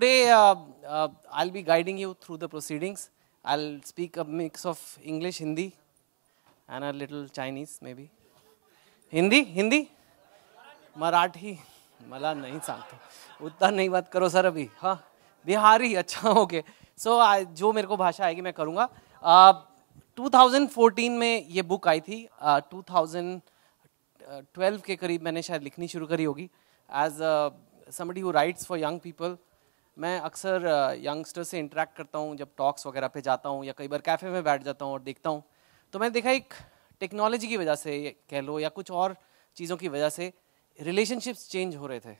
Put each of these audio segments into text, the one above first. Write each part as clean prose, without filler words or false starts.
today I'll be guiding you through the proceedings. I'll speak a mix of English, Hindi, and a little Chinese maybe. Hindi, Marathi, मला नहीं सांगता उतना नहीं बात करो sir अभी हाँ बिहारी अच्छा ओके सो जो मेरे को भाषा आएगी मैं करूँगा 2014 में ये बुक आई थी 2012 के करीब मैंने शायद लिखनी शुरू करी होगी as somebody who writes for young people. मैं अक्सर यंगस्टर से इंटरेक्ट करता हूँ जब टॉक्स वगैरह पे जाता हूँ या कई बार कैफ़े में बैठ जाता हूँ और देखता हूँ तो मैंने देखा एक टेक्नोलॉजी की वजह से कह लो या कुछ और चीज़ों की वजह से रिलेशनशिप्स चेंज हो रहे थे.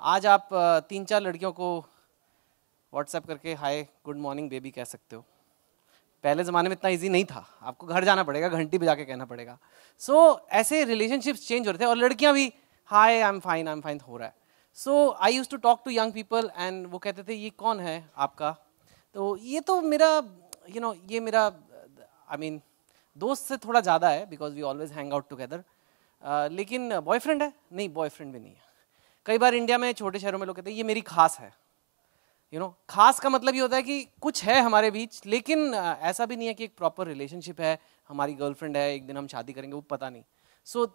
आज आप 3-4 लड़कियों को व्हाट्सएप करके हाय गुड मॉर्निंग बेबी कह सकते हो. पहले ज़माने में इतना इजी नहीं था, आपको घर जाना पड़ेगा, घंटी बजा के कहना पड़ेगा. सो ऐसे रिलेशनशिप्स चेंज हो रहे थे और लड़कियाँ भी हाय आई एम फाइन हो रहा है. So I use to talk to young people and वो कहते थे ये कौन है आपका, तो ये तो मेरा ये मेरा आई मीन दोस्त से थोड़ा ज़्यादा है because we always hang out together, लेकिन बॉयफ्रेंड है नहीं, बॉयफ्रेंड भी नहीं है. कई बार इंडिया में छोटे शहरों में लोग कहते हैं ये मेरी खास है. खास का मतलब ये होता है कि कुछ है हमारे बीच, लेकिन ऐसा भी नहीं है कि एक प्रॉपर रिलेशनशिप है, हमारी गर्लफ्रेंड है, एक दिन हम शादी करेंगे, वो पता नहीं. सो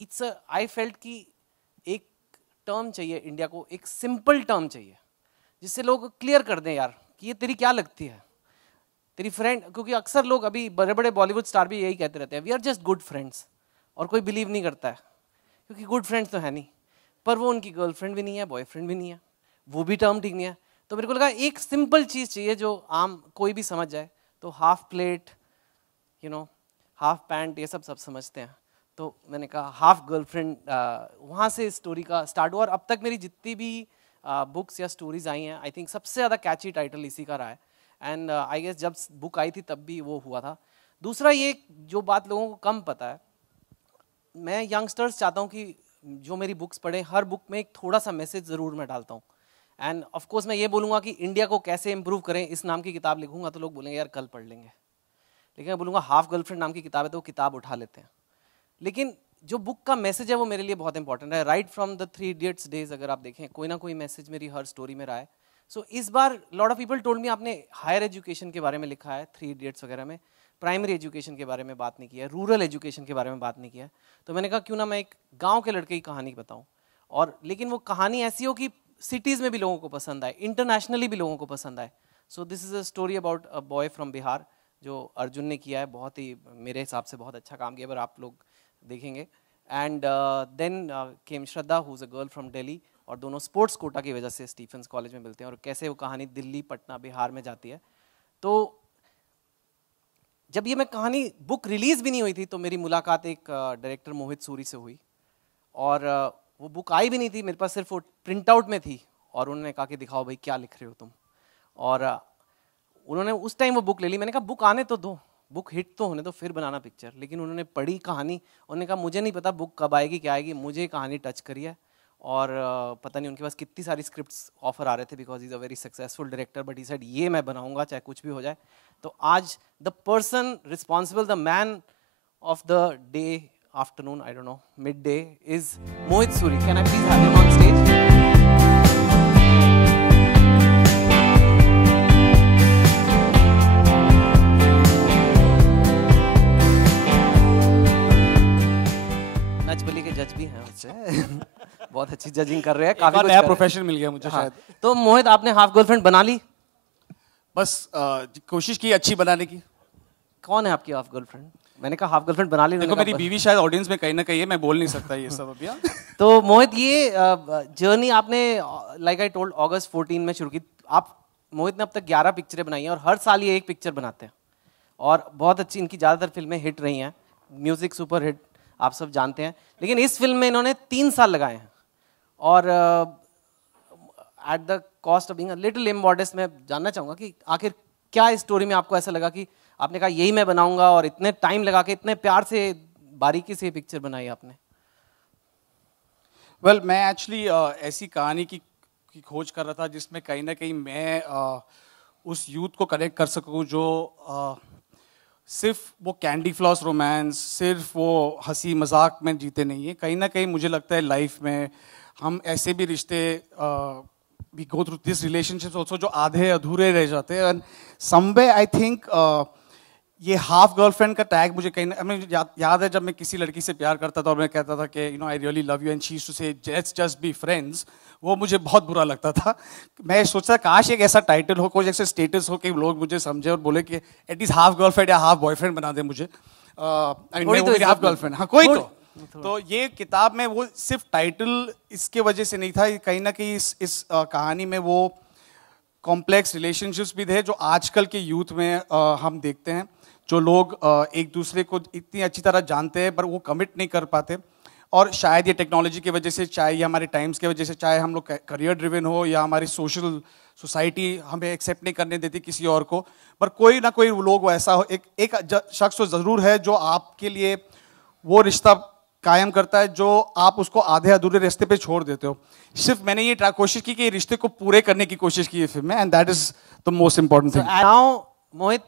इट्स आई फेल्ट कि एक टर्म चाहिए इंडिया को, एक सिंपल टर्म चाहिए जिससे लोग क्लियर कर दें यार कि ये तेरी क्या लगती है, तेरी फ्रेंड. क्योंकि अक्सर लोग अभी बड़े बड़े बॉलीवुड स्टार भी यही कहते रहते हैं we are just good friends, और कोई बिलीव नहीं करता है क्योंकि गुड फ्रेंड्स तो है नहीं, पर वो उनकी गर्लफ्रेंड भी नहीं है, बॉयफ्रेंड भी नहीं है, वो भी टर्म ठीक नहीं है. तो मेरे को लगा एक सिंपल चीज़ चाहिए जो आम कोई भी समझ जाए. तो हाफ प्लेट हाफ पैंट ये सब समझते हैं. तो मैंने कहा हाफ गर्लफ्रेंड, वहाँ से स्टोरी का स्टार्ट हुआ. और अब तक मेरी जितनी भी बुक्स या स्टोरीज आई हैं आई थिंक सबसे ज़्यादा कैची टाइटल इसी का रहा है. एंड आई गेस जब बुक आई थी तब भी वो हुआ था. दूसरा ये जो बात लोगों को कम पता है, मैं यंगस्टर्स चाहता हूँ कि जो मेरी बुक्स पढ़ें, हर बुक में एक थोड़ा सा मैसेज ज़रूर मैं डालता हूँ. एंड ऑफ कोर्स मैं ये बोलूँगा कि इंडिया को कैसे इम्प्रूव करें इस नाम की किताब लिखूंगा तो लोग बोलेंगे यार कल पढ़ लेंगे, लेकिन मैं बोलूँगा हाफ गर्लफ्रेंड नाम की किताब है तो वो किताब उठा लेते हैं. लेकिन जो बुक का मैसेज है वो मेरे लिए बहुत इंपॉर्टेंट है. Right from the 3 Idiots days अगर आप देखें कोई ना कोई मैसेज मेरी हर स्टोरी में रहा है. सो इस बार lot of people told me आपने हायर एजुकेशन के बारे में लिखा है 3 Idiots वगैरह में, प्राइमरी एजुकेशन के बारे में बात नहीं किया है, रूरल एजुकेशन के बारे में बात नहीं किया है. तो मैंने कहा क्यों ना मैं एक गाँव के लड़के की कहानी बताऊँ, और लेकिन वो कहानी ऐसी हो कि सिटीज़ में भी लोगों को पसंद आए, इंटरनेशनली भी लोगों को पसंद आए. So this is a story about a boy from Bihar जो अर्जुन ने किया है. बहुत ही मेरे हिसाब से बहुत अच्छा काम किया, पर आप लोग देखेंगे. And then came Shraddha who is a girl from Delhi, और दोनों स्पोर्ट्स कोटा की वजह से स्टीफेंस कॉलेज में मिलते हैं, और कैसे वो कहानी दिल्ली पटना बिहार में जाती है. तो जब ये मैं कहानी बुक रिलीज़ भी नहीं हुई थी तो मेरी मुलाकात एक डायरेक्टर मोहित सूरी से हुई, और वो बुक आई भी नहीं थी मेरे पास, सिर्फ वो प्रिंट आउट में थी. और उन्होंने कहा कि दिखाओ भाई क्या लिख रहे हो तुम, और उन्होंने उस टाइम वो बुक ले ली. मैंने कहा बुक आने तो दो, बुक हिट तो होने दो फिर बनाना पिक्चर. लेकिन उन्होंने पढ़ी कहानी, उन्होंने कहा मुझे नहीं पता बुक कब आएगी क्या आएगी, मुझे कहानी टच करी है. और पता नहीं उनके पास कितनी सारी स्क्रिप्ट्स ऑफर आ रहे थे because is a very successful director, but he said ये मैं बनाऊंगा चाहे कुछ भी हो जाए. तो आज the person responsible, the man of the day, afternoon, I don't know, midday, is Mohit Suri. Can I please have him on stage? नच बली के जज भी हैं उससे बहुत अच्छी जजिंग कर रहे हैं, काफी कुछ नया प्रोफेशन मिल गया मुझे. हाँ. शायद. तो मोहित आपने हाफ गर्लफ्रेंड बना ली? बस कोशिश की अच्छी बनाने की. कौन है आपकी हाफ गर्लफ्रेंड? मैंने कहा हाफ गर्लफ्रेंड बना ली. देखो मेरी बीवी शायद ऑडियंस में कहीं ना कहीं है, मैं बोल नहीं सकता ये सब अभी. तो मोहित ये जर्नी आपने लाइक आई टोल्ड अगस्त 14 में शुरू की. आप मोहित ने अब तक 11 पिक्चरें बनाई हैं और हर साल ये एक पिक्चर बनाते हैं, और बहुत अच्छी इनकी ज़्यादातर फिल्में हिट रही हैं, म्यूजिक सुपर हिट आप सब जानते हैं. लेकिन इस फिल्म में इन्होंने 3 साल लगाए हैं, और at the cost of being a little immodest मैं जानना चाहूँगा कि आखिर क्या इस स्टोरी में आपको ऐसा लगा कि आपने कहा यही मैं बनाऊंगा, और इतने टाइम लगा के इतने प्यार से बारीकी से पिक्चर बनाई आपने? वेल मैं एक्चुअली ऐसी कहानी की खोज कर रहा था जिसमें कहीं ना कहीं मैं उस यूथ को कनेक्ट कर सकूं जो सिर्फ वो कैंडी फ्लॉस रोमांस, सिर्फ वो हंसी मजाक में जीते नहीं है. कहीं ना कहीं मुझे लगता है लाइफ में हम ऐसे भी रिश्ते we go through these relationships also जो आधे अधूरे रह जाते हैं, and somewhere I think ये हाफ गर्लफ्रेंड का टैग मुझे कहीं मुझे याद है जब मैं किसी लड़की से प्यार करता था और मैं कहता था कि I really love you and she used to say let's just be friends, वो मुझे बहुत बुरा लगता था. मैं सोचता काश एक ऐसा टाइटल हो, कोई ऐसा स्टेटस हो कि लोग मुझे समझे और बोले कि एटलीस्ट हाफ गर्लफ्रेंड या हाफ बॉयफ्रेंड बना दे मुझे. हाफ गर्लफ्रेंड, हाँ कोई तो ये किताब में वो सिर्फ टाइटल इसके वजह से नहीं था, कहीं ना कहीं इस कहानी में वो कॉम्प्लेक्स रिलेशनशिप्स भी थे जो आजकल के यूथ में हम देखते हैं, जो लोग एक दूसरे को इतनी अच्छी तरह जानते हैं पर वो कमिट नहीं कर पाते. और शायद ये टेक्नोलॉजी की वजह से, चाहे ये हमारे टाइम्स की वजह से, चाहे हम लोग करियर ड्रिवन हो या हमारी सोसाइटी हमें एक्सेप्ट नहीं करने देती किसी और को, पर कोई ना कोई लोग ऐसा हो, एक शख्स तो ज़रूर है जो आपके लिए वो रिश्ता कायम करता है जो आप उसको आधे अधूरे रास्ते पे छोड़ देते हो. सिर्फ मैंने ये कोशिश की कि रिश्ते को पूरे करने की कोशिश की है फिल्म में, and that is the most important thing. Now Mohit,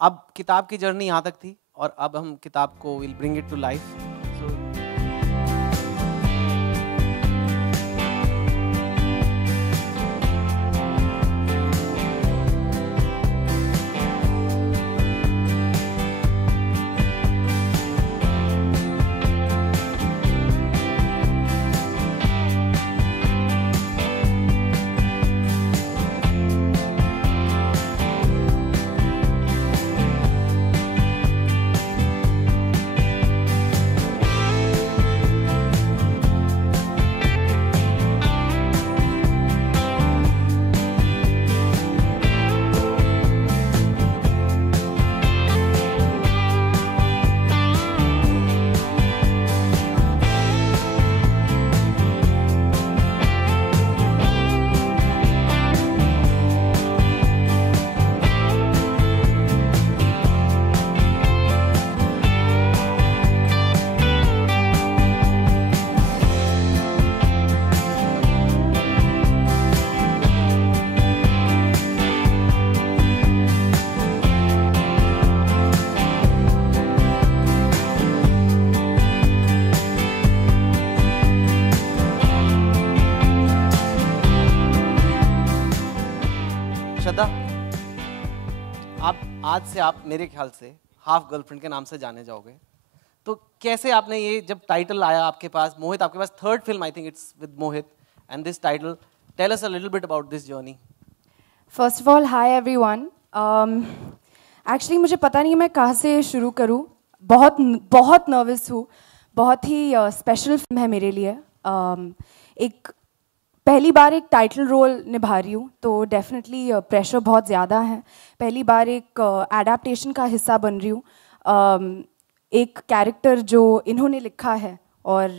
अब किताब की जर्नी यहाँ तक थी और अब हम किताब को will bring it to life. आज से आप मेरे ख्याल से हाफ गर्लफ्रेंड के नाम से जाने जाओगे. तो कैसे आपने ये, जब टाइटल आया आपके पास, मोहित आपके पास third film I think it's with Mohit, and this title, tell us a little bit about this journey. First of all hi everyone. Actually मुझे पता नहीं मैं कहाँ से शुरू करूँ. बहुत नर्वस हूँ. बहुत ही स्पेशल फिल्म है मेरे लिए. एक पहली बार एक टाइटल रोल निभा रही हूँ, तो डेफिनेटली प्रेशर बहुत ज़्यादा है. पहली बार एक एडाप्टेशन का हिस्सा बन रही हूँ. एक कैरेक्टर जो इन्होंने लिखा है और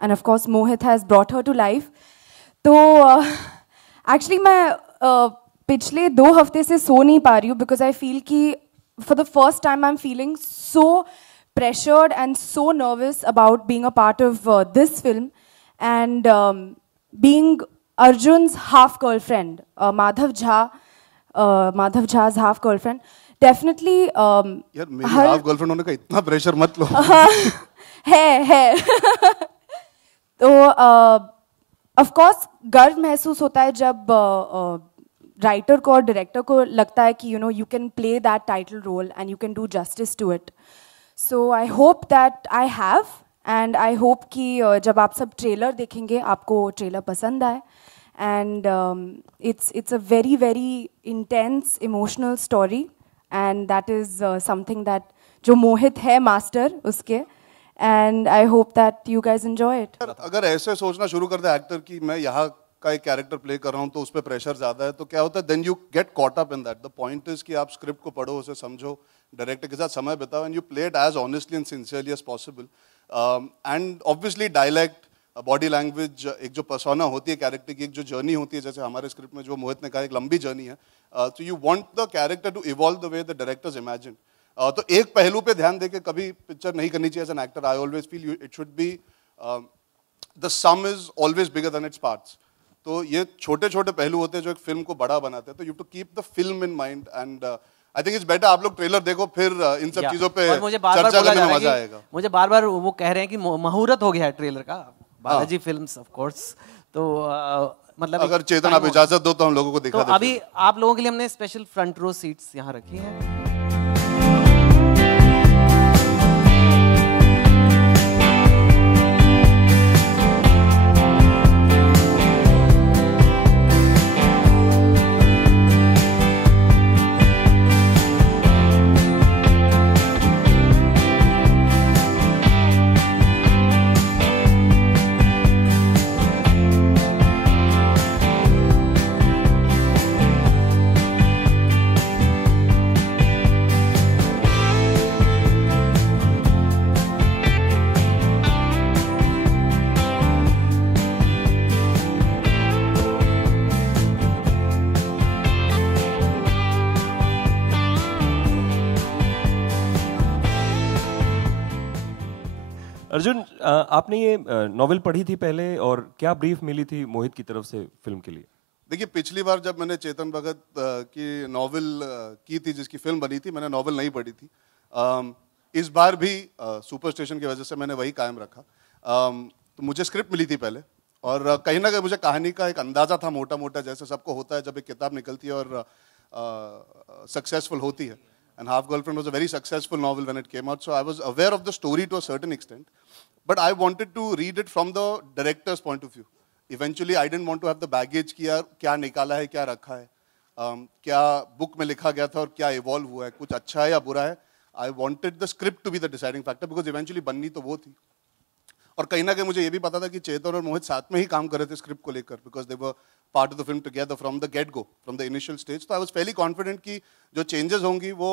and of course Mohit has brought her to life. तो एक्चुअली मैं पिछले 2 हफ्ते से सो नहीं पा रही हूँ बिकॉज आई फील कि for the first time I am feeling so pressured and so nervous about being a part of this film and being Arjun's half girlfriend, Madhav Jha's half girlfriend. Definitely यार मेरी half girlfriend होने का इतना pressure मत लो. है तो of course गर्व महसूस होता है जब राइटर को और डायरेक्टर को लगता है कि you can play that title role and you can do justice to it. So I hope that I have, and I hope कि जब आप सब ट्रेलर देखेंगे आपको ट्रेलर पसंद आए. And it's a very very intense emotional story, and that is something that जो मोहित है मास्टर उसके, and I hope that you guys enjoy it. अगर ऐसे सोचना शुरू कर दे एक्टर कि मैं यहाँ का एक कैरेक्टर प्ले कर रहा हूँ तो उस पर प्रेशर ज्यादा है, तो क्या होता है, then you get caught up in that. The point is कि आप स्क्रिप्ट को पढ़ो, उसे समझो, डायरेक्टर के साथ समय बिताओ, and you play it as honestly and sincerely as possible. And obviously dialect, body language, एक जो पर्सोना होती है कैरेक्टर की, एक जो जर्नी होती है, जैसे हमारे स्क्रिप्ट में जो मोहित ने कहा एक लंबी जर्नी है, तो you want the character to evolve the way the directors imagine. तो एक पहलू पे ध्यान देके कभी पिक्चर नहीं करनी चाहिए as an actor. I always feel it should be the sum is always bigger than its parts. तो ये छोटे छोटे पहलू होते हैं जो एक फिल्म को बड़ा बनाते हैं. तो you to keep the film in mind, and I think it's better आप लोग ट्रेलर देखो, फिर इन सब चीजों पे चर्चा करने में मजा आएगा. मुझे बार बार वो कह रहे हैं कि मुहूर्त हो गया है ट्रेलर का, बालाजी फिल्म्स ऑफ कोर्स. तो मतलब अगर एक चेतन time आप होगा। इजाजत दो तो हम लोगों को तो दिखा देते अभी आप लोगों के लिए हमने स्पेशल फ्रंट रो सीट्स यहाँ रखी हैं। अर्जुन, आपने ये नॉवेल पढ़ी थी पहले और क्या ब्रीफ मिली थी मोहित की तरफ से फिल्म के लिए? देखिए, पिछली बार जब मैंने चेतन भगत की नॉवेल की थी, जिसकी फिल्म बनी थी, मैंने नॉवेल नहीं पढ़ी थी। इस बार भी सुपर स्टेशन की वजह से मैंने वही कायम रखा। तो मुझे स्क्रिप्ट मिली थी पहले, और कहीं ना कहीं मुझे कहानी का एक अंदाजा था मोटा मोटा, जैसे सबको होता है जब एक किताब निकलती है और सक्सेसफुल होती है। And Half Girlfriend was a very successful novel when it came out, so I was aware of the story to a certain extent. But I wanted to read it from the director's point of view. Eventually, I didn't want to have the baggage कि यार क्या निकाला है, क्या रखा है, क्या book में लिखा गया था और क्या इवॉल्व हुआ है, कुछ अच्छा है या बुरा है. I wanted the script to be the deciding factor because eventually बननी तो वो थी. और कहीं ना कहीं मुझे ये भी पता था कि चेतन और मोहित साथ में ही काम कर रहे थे स्क्रिप्ट को लेकर, because they were part of the film together from the get go, from the initial stage. तो आई वाज फेयरली कॉन्फिडेंट कि जो चेंजेस होंगी वो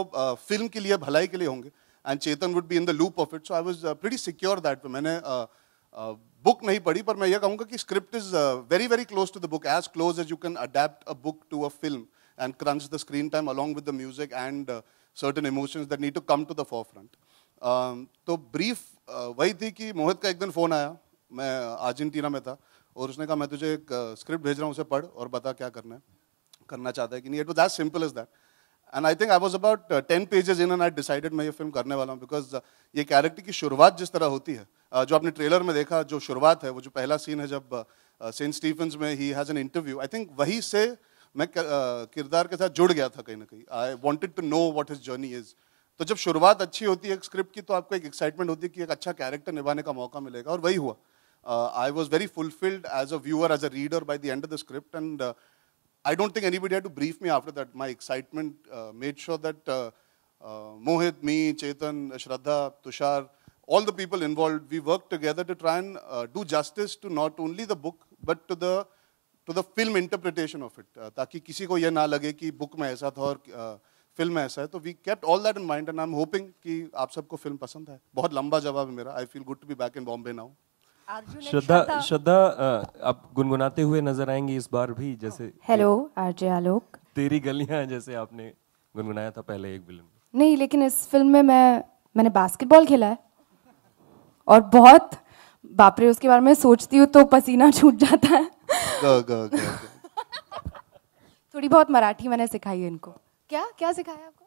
फिल्म के लिए, भलाई के लिए होंगे, and Chetan would be in the loop of it. So I was pretty secure that. मैंने बुक नहीं पढ़ी, पर मैं ये कहूँगा कि script is very very close to the book, as close as you can adapt a book to a film and crunch the screen time along with the music and certain emotions that need to come to the forefront. तो brief वही थी कि मोहित का एक दिन phone आया, मैं Argentina में था, और उसने कहा मैं तुझे एक स्क्रिप्ट भेज रहा हूँ, उसे पढ़ और बता क्या करना है, करना चाहता है कि नहीं. It was as simple as that. And I think I was about 10 pages in and I decided मैं ये फिल्म करने वाला हूँ, बिकॉज ये कैरेक्टर की शुरुआत जिस तरह होती है, जो आपने ट्रेलर में देखा, जो शुरुआत है, वो जो पहला सीन है जब सेंट स्टीफन्स में he has an interview, I think वहीं से मैं किरदार के साथ जुड़ गया था कहीं ना कहीं. I wanted to know what his journey is. तो जब शुरुआत अच्छी होती है एक स्क्रिप्ट की, तो आपको एक एक्साइटमेंट होती है कि एक अच्छा कैरेक्टर निभाने का मौका मिलेगा, और वही हुआ. I was very fulfilled as a viewer, as a reader by the end of the script, and I don't think anybody had to brief me after that. My excitement made sure that Mohit, me, Chetan, Shraddha, Tushar, all the people involved, we worked together to try and do justice to not only the book but to the film interpretation of it, ताकि किसी को ये ना लगे कि book में ऐसा था और फिल्म में ऐसा है. तो we kept all that in mind, and I'm hoping कि आप सबको फिल्म पसंद है. बहुत लंबा जवाब है मेरा. I feel good to be back in Bombay now. श्रद्धा, आप गुनगुनाते हुए नजर आएंगी इस बार भी, जैसे हेलो आरजे आलोक. तेरी गलियां, जैसे आपने गुनगुनाया था पहले एक फिल्म में. नहीं, लेकिन इस फिल्म में मैंने बास्केटबॉल खेला है, और बहुत बाप रे, उसके बारे में सोचती हूँ तो पसीना छूट जाता है. थोड़ी बहुत मराठी मैंने सिखाई है इनको. क्या क्या सिखाया आपको?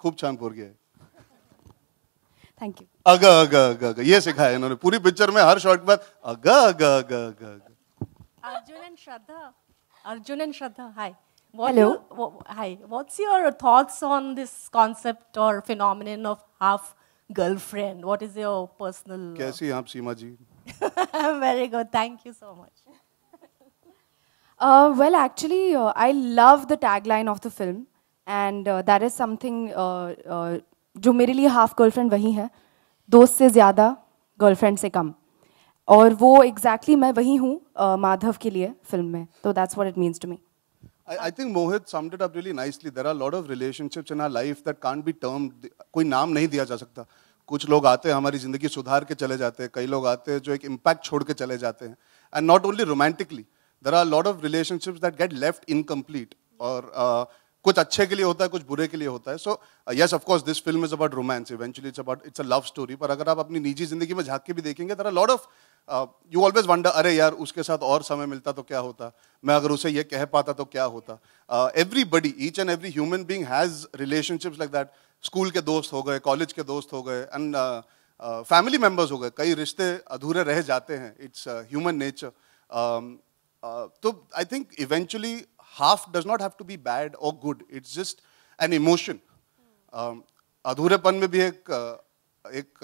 खूब छान पोरगी है. Thank you. अगा अगा अगा अगा ये सिखाया इन्होंने पूरी पिक्चर में, हर शॉट के बाद अगा अगा अगा अगा. Arjun and Shraddha, hi. Hello. Hi. What's your thoughts on this concept or phenomenon of half girlfriend? What is your personal? कैसी आप सीमा जी? Very good. Thank you so much. Well, actually, I love the tagline of the film, and that is something जो मेरे लिए half girlfriend वही है, दोस्त से ज़्यादा, गर्लफ्रेंड से कम. और वो एग्जैक्टली मैं वही हूँ माधव के लिए फिल्म में. तो that's what it means to me. I think Mohit summed it up really nicely. There are a lot of relationships in our life that can't be termed. कोई नाम नहीं दिया जा सकता. कुछ लोग आते हैं हमारी ज़िंदगी सुधार के चले जाते हैं, कई लोग आते हैं जो एक इम्पैक्ट छोड़ के चले जाते हैं. And not only romantically, there are a lot of relationships that get left incomplete. और कुछ अच्छे के लिए होता है, कुछ बुरे के लिए होता है. So yes, of course, this film is about romance. Eventually, it's a love story. पर अगर आप अपनी निजी ज़िंदगी में झाँक के भी देखेंगे, there are a lot of you always wonder, अरे यार उसके साथ और समय मिलता तो क्या होता, मैं अगर उसे ये कह पाता तो क्या होता. Everybody, each and every human being has relationships like that. School के दोस्त हो गए, कॉलेज के दोस्त हो गए, एंड फैमिली मेम्बर्स हो गए. कई रिश्ते अधूरे रह जाते हैं. It's human nature. तो I think eventually half does not have to be bad or good. It's just an emotion. अधूरेपन में भी एक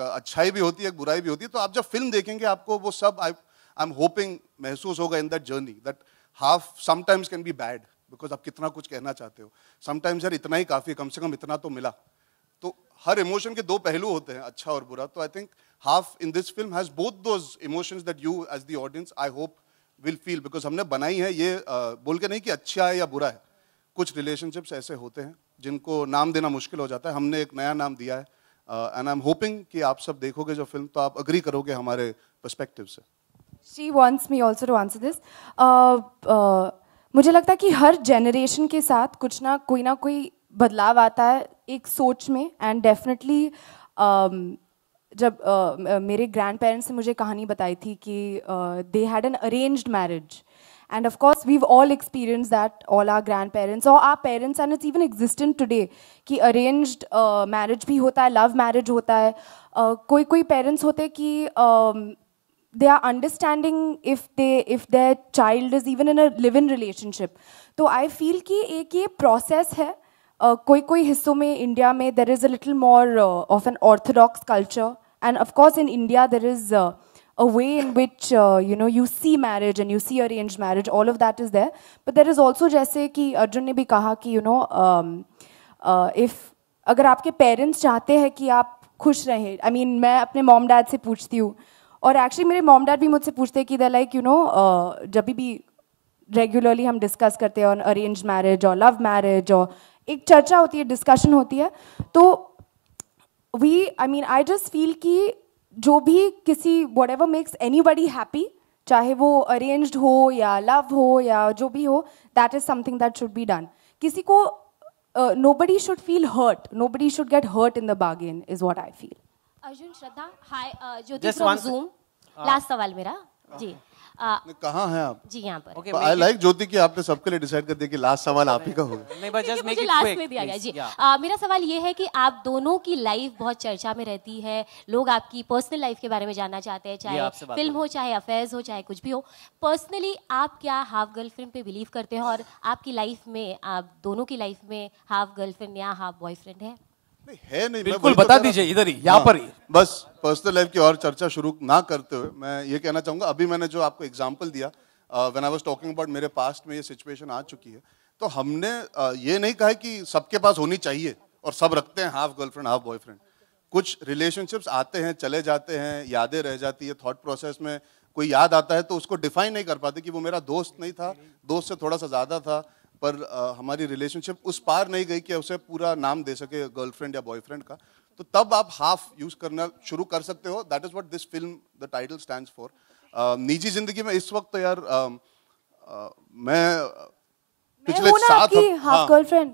अच्छाई भी होती है, एक बुराई भी होती है. तो आप जब फिल्म देखेंगे आपको वो सब I'm hoping महसूस होगा in that journey that half sometimes can be bad because आप कितना कुछ कहना चाहते हो. Sometimes यार इतना ही काफी, कम से कम इतना तो मिला. तो हर इमोशन के दो पहलू होते हैं, अच्छा और बुरा. तो I think half in this film has both those emotions that you as the audience I hope will feel, because हमने बनाई है ये बोल के नहीं कि अच्छा है या बुरा है. कुछ relationships ऐसे होते हैं जिनको नाम देना मुश्किल हो जाता है. हमने एक नया नाम दिया है and I'm hoping कि आप सब देखोगे जो फिल्म तो आप agree करोगे हमारे perspective से. She wants me also to answer this. मुझे लगता है कि हर जनरेशन के साथ कुछ ना कोई बदलाव आता है एक सोच में. एंड डेफिनेटली जब मेरे ग्रैंड पेरेंट्स ने मुझे कहानी बताई थी कि they had an arranged marriage, and of course we've all experienced that, all our grandparents or our parents, and it's even existent today कि arranged marriage भी होता है, love marriage होता है. कोई parents होते कि they are understanding if their child is even in a live-in relationship. तो I feel कि एक ये process है. कोई हिस्सों में इंडिया में there is a little more of an orthodox culture, and of course in India there is a way in which you see marriage and you see arranged marriage, all of that is there. But there is also, जैसे कि अर्जुन ने भी कहा कि if अगर आपके parents चाहते हैं कि आप खुश रहें, I mean मैं अपने मॉम डैड से पूछती हूँ, और एक्चुअली मेरे मॉम डैड भी मुझसे पूछते हैं कि दे लाइक जब भी रेगुलरली हम डिस्कस करते हैं ऑन अरेंज्ड मैरिज और लव मैरिज, और एक चर्चा होती है, डिस्कशन होती है. तो I just feel कि जो भी किसी whatever makes anybody happy, चाहे वो arranged हो या love हो या जो भी हो, that is something that should be done. किसी को nobody should feel hurt, nobody should get hurt in the bargain is what I feel. Arjun, Shraddha, hi, Jyoti from Zoom. Last सवाल मेरा जी. कहाँ हैं आप? जी यहाँ पर. Okay, I like ज्योति कि आपने सबके लिए डिसाइड कर दिया कि लास्ट सवाल आप ही का होगा. नहीं, but just make मुझे it लास्ट quick, में दिया गया please. जी. Yeah. मेरा सवाल ये है कि आप दोनों की लाइफ बहुत चर्चा में रहती है, लोग आपकी पर्सनल लाइफ के बारे में जानना चाहते हैं, चाहे फिल्म हो, चाहे अफेयर्स हो, चाहे कुछ भी हो. पर्सनली आप क्या हाफ गर्लफ्रेंड पे बिलीव करते हैं, और आपकी लाइफ में, आप दोनों की लाइफ में हाफ गर्लफ्रेंड या हाफ बॉयफ्रेंड है? है नहीं, बिल्कुल बता दीजिए इधर ही, यहाँ पर ही. बस पर्सनल लाइफ की और चर्चा शुरू ना करते हुए मैं ये कहना चाहूंगा, अभी मैंने जो आपको एग्जांपल दिया, when I was talking about मेरे पास्ट में ये सिचुएशन आ चुकी है, तो हमने ये नहीं कहा कि सबके पास होनी चाहिए और सब रखते हैं हाफ गर्लफ्रेंड हाफ बॉयफ्रेंड. कुछ रिलेशनशिप्स आते हैं, चले जाते हैं, यादें रह जाती है, थॉट प्रोसेस में कोई याद आता है तो उसको डिफाइन नहीं कर पाते कि वो मेरा दोस्त नहीं था, दोस्त से थोड़ा सा ज्यादा था, पर हमारी रिलेशनशिप उस पार नहीं गई कि उसे पूरा नाम दे सके गर्लफ्रेंड या बॉयफ्रेंड का. तो तब आप हाफ यूज करना शुरू कर सकते हो. That is what this film the title stands for. निजी जिंदगी में इस वक्त यार मैं पिछले 7 गर्लफ्रेंड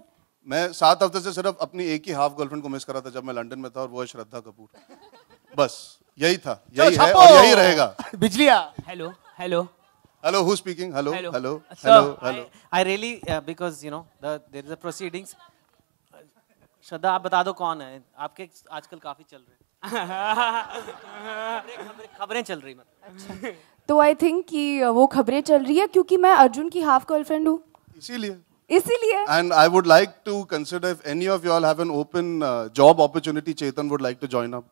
मैं 7 हफ्ते से सिर्फ अपनी एक ही हाफ गर्लफ्रेंड को मिस कर रहा था जब मैं लंदन में था, और वो है श्रद्धा कपूर. बस यही था, यही है और यही रहेगा. बिजलिया. Hello hello Hello, who's speaking? Hello, Hello. hello, So, hello, hello. I really because there is a proceedings. श्रद्धा, आप बता दो कौन है? आपके आजकल काफी चल रहे हैं. खबरें चल रही हैं. तो आई थिंक कि वो खबरें चल रही है क्योंकि मैं अर्जुन की हाफ गर्लफ्रेंड हूँ, इसीलिए. And I would like to consider if any of you all have an open job opportunity, Chetan would like to join up.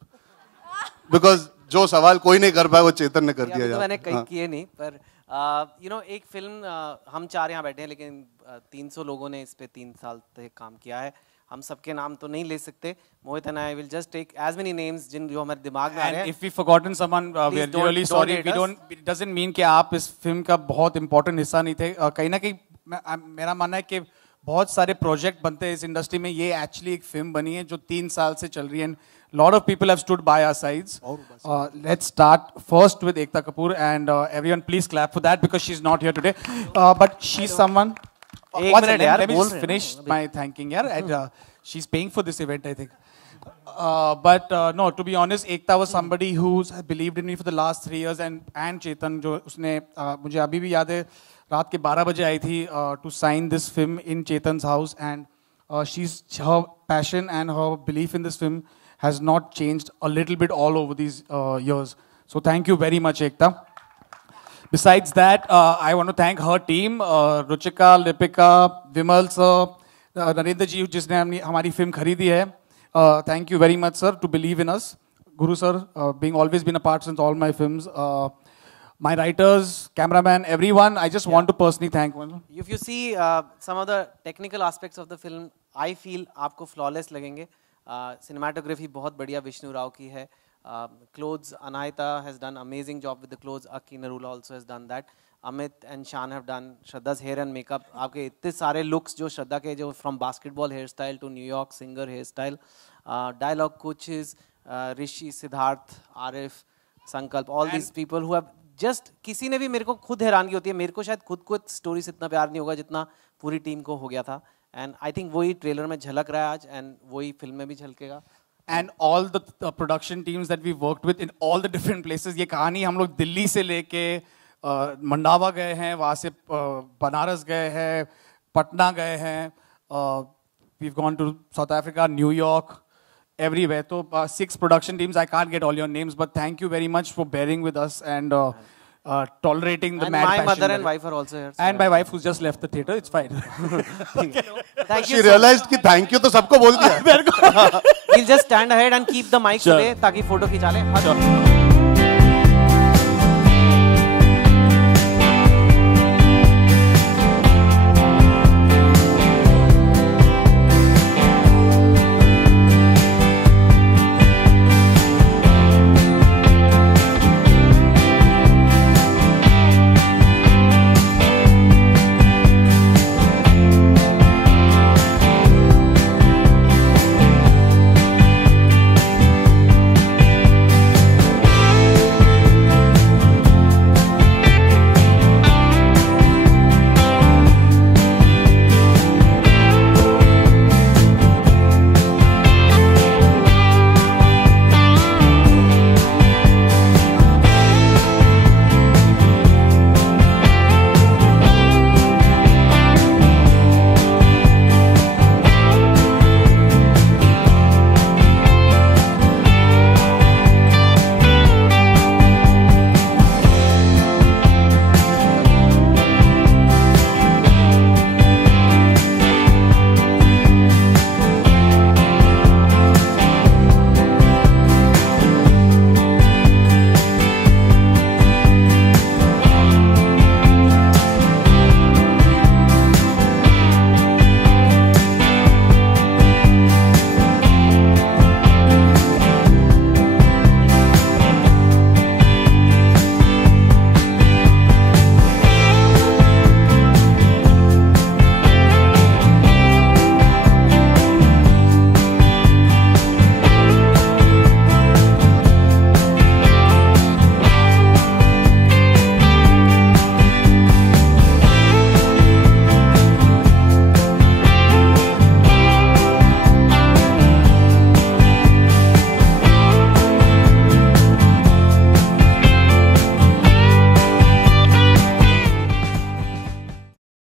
Because जो सवाल कोई नहीं कर पाया वो चेतन ने कर दिया. तो मैंने कहीं किए नहीं, पर एक फिल्म हम 4 यहाँ बैठे हैं, लेकिन 300 लोगों ने इस पे 3 साल तक काम किया है. हम सबके नाम तो नहीं ले सकते. मोहित and I will just take as many names जो हमारे दिमाग में आ रहे हैं. And if we forgotten someone, we are really sorry. We don't. It doesn't mean कि आप इस फिल्म का बहुत important हिस्सा नहीं थे. कहीं ना कहीं मेरा मानना है कि बहुत सारे प्रोजेक्ट बनते हैं इस इंडस्ट्री में. ये एक्चुअली एक फिल्म बनी है जो 3 साल से चल रही है. Lot of people have stood by our sides. Let's start first with Ekta Kapoor, and everyone please clap for that because she's not here today. But she's someone. Let me just finish my thanking here. And she's paying for this event, I think. But no, to be honest, Ekta was somebody who's believed in me for the last 3 years, and Chetan, जो उसने मुझे अभी भी याद है रात के 12 बजे आई थी to sign this film in Chetan's house, and her passion and her belief in this film has not changed a little bit all over these years. So thank you very much, Ekta. Besides that, I want to thank her team, Ruchika, Lipika, Vimal sir, Narendra ji, जिसने हमारी film खरीदी है. Thank you very much, sir, to believe in us. Guru sir, being always been a part since all my films. My writers, cameraman, everyone. I just want to personally thank. If you see some of the technical aspects of the film, I feel आपको flawless लगेंगे. Cinematography बहुत बढ़िया विष्णु राव की है. Clothes, Anahita has done amazing job with the clothes. Aki Narula also has done that. Amit and Shan have done Shraddha's hair and makeup. आपके इतने सारे looks जो श्रद्धा के जो from basketball hairstyle to New York singer hairstyle, dialogue coaches, Rishi, Siddharth, Arif, Sankalp, all these people who have just किसी ने भी मेरे को खुद हैरानगी होती है. मेरे को शायद खुद को स्टोरी से इतना प्यार नहीं होगा जितना पूरी टीम को हो गया था. And I think वही ट्रेलर में झलक रहा है आज and वही फिल्म में भी झलकेगा. And all the production teams that we've worked with in all the different places. ये कहानी हम लोग दिल्ली से लेके मंडावा गए हैं, वहाँ से बनारस गए हैं, पटना गए हैं. We've gone to South Africa, New York, everywhere. So 6 production teams. I can't get all your names, but thank you very much for bearing with us and tolerating the and mad my passion. mother and wife are also here. And my wife who's just left the theater. It's fine. Thank you. She realized कि thank you तो सबको बोल दिया. We'll just stand ahead and keep the mic away ताकि photo खिंचा ले.